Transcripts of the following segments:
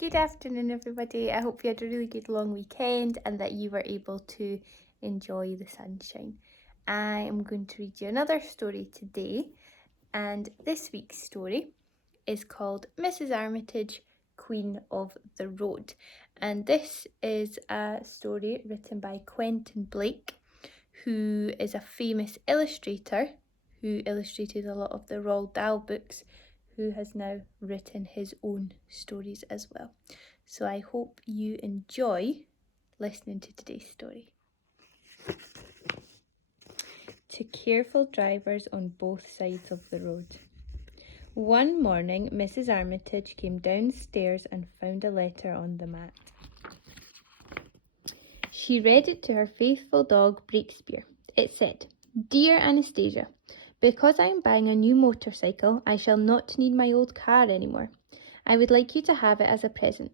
Good afternoon, everybody. I hope you had a really good long weekend and that you were able to enjoy the sunshine. I am going to read you another story today, and this week's story is called Mrs. Armitage, Queen of the Road. And this is a story written by Quentin Blake, who is a famous illustrator who illustrated a lot of the Roald Dahl books, who has now written his own stories as well. So I hope you enjoy listening to today's story. To careful drivers on both sides of the road. One morning, Mrs. Armitage came downstairs and found a letter on the mat. She read it to her faithful dog, Breakspear. It said, "Dear Anastasia, because I am buying a new motorcycle, I shall not need my old car anymore. I would like you to have it as a present.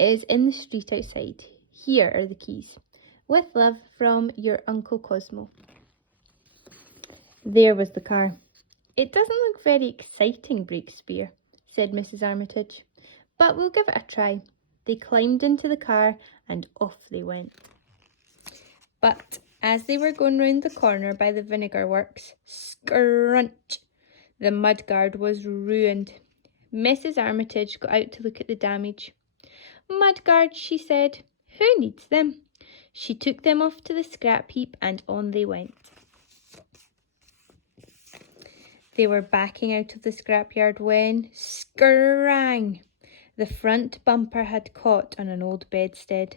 It is in the street outside. Here are the keys. With love from your Uncle Cosmo." There was the car. "It doesn't look very exciting, Breakspear," said Mrs. Armitage, "but we'll give it a try." They climbed into the car and off they went. But as they were going round the corner by the vinegar works, scrunch! The mudguard was ruined. Mrs. Armitage got out to look at the damage. "Mudguards," she said. "Who needs them?" She took them off to the scrap heap and on they went. They were backing out of the scrapyard when, scrang! The front bumper had caught on an old bedstead.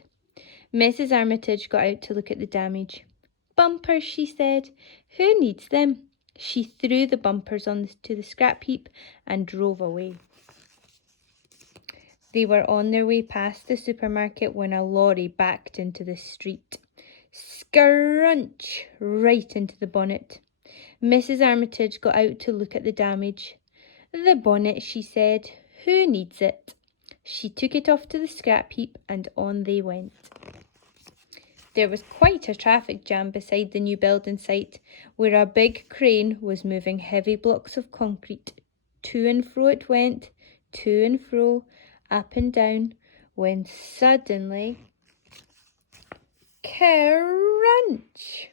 Mrs. Armitage got out to look at the damage. "Bumpers," she said. "Who needs them?" She threw the bumpers to the scrap heap and drove away. They were on their way past the supermarket when a lorry backed into the street. Scrunch! Right into the bonnet. Mrs. Armitage got out to look at the damage. "The bonnet," she said. "Who needs it?" She took it off to the scrap heap and on they went. There was quite a traffic jam beside the new building site, where a big crane was moving heavy blocks of concrete. To and fro it went, to and fro, up and down, when suddenly, crunch!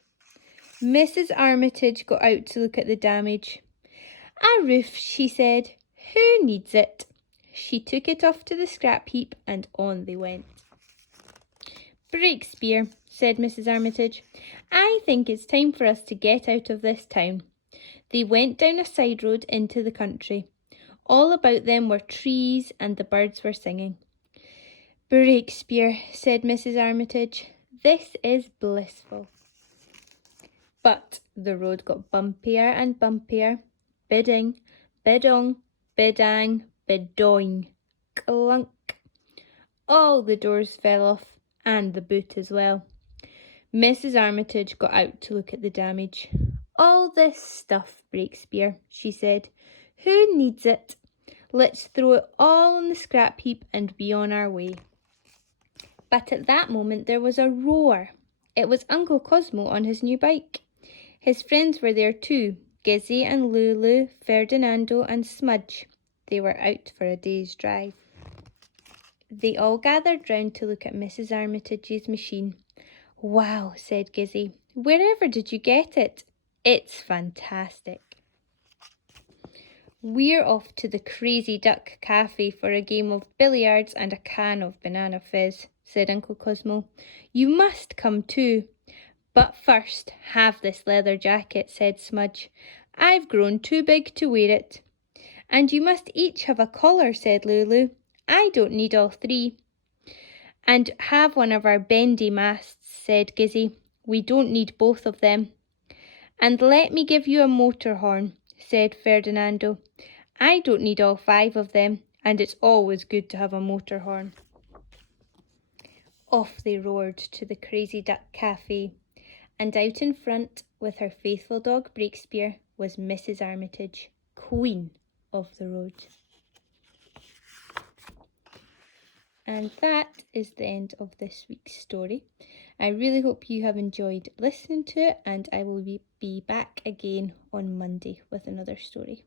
Mrs. Armitage got out to look at the damage. "A roof," she said. "Who needs it?" She took it off to the scrap heap and on they went. "Breakspear," said Mrs. Armitage, "I think it's time for us to get out of this town." They went down a side road into the country. All about them were trees and the birds were singing. "Breakspear," said Mrs. Armitage, "this is blissful." But the road got bumpier and bumpier. Bidding, bidong, bidang, bidoing, clunk. All the doors fell off, and the boot as well. Mrs. Armitage got out to look at the damage. "All this stuff, Breakspear," she said. "Who needs it? Let's throw it all on the scrap heap and be on our way." But at that moment there was a roar. It was Uncle Cosmo on his new bike. His friends were there too, Gizzy and Lulu, Ferdinando and Smudge. They were out for a day's drive. They all gathered round to look at Mrs. Armitage's machine. "Wow," said Gizzy. "Wherever did you get it?" "It's fantastic." "We're off to the Crazy Duck Cafe for a game of billiards and a can of banana fizz," said Uncle Cosmo. "You must come too." "But first, have this leather jacket," said Smudge. "I've grown too big to wear it." "And you must each have a collar," said Lulu. "I don't need all three." "And have one of our bendy masts," said Gizzy. "We don't need both of them." "And let me give you a motor horn," said Ferdinando. "I don't need all 5 of them, and it's always good to have a motor horn." Off they roared to the Crazy Duck Cafe, and out in front, with her faithful dog Breakspear, was Mrs. Armitage, Queen of the Road. And that is the end of this week's story. I really hope you have enjoyed listening to it, and I will be back again on Monday with another story.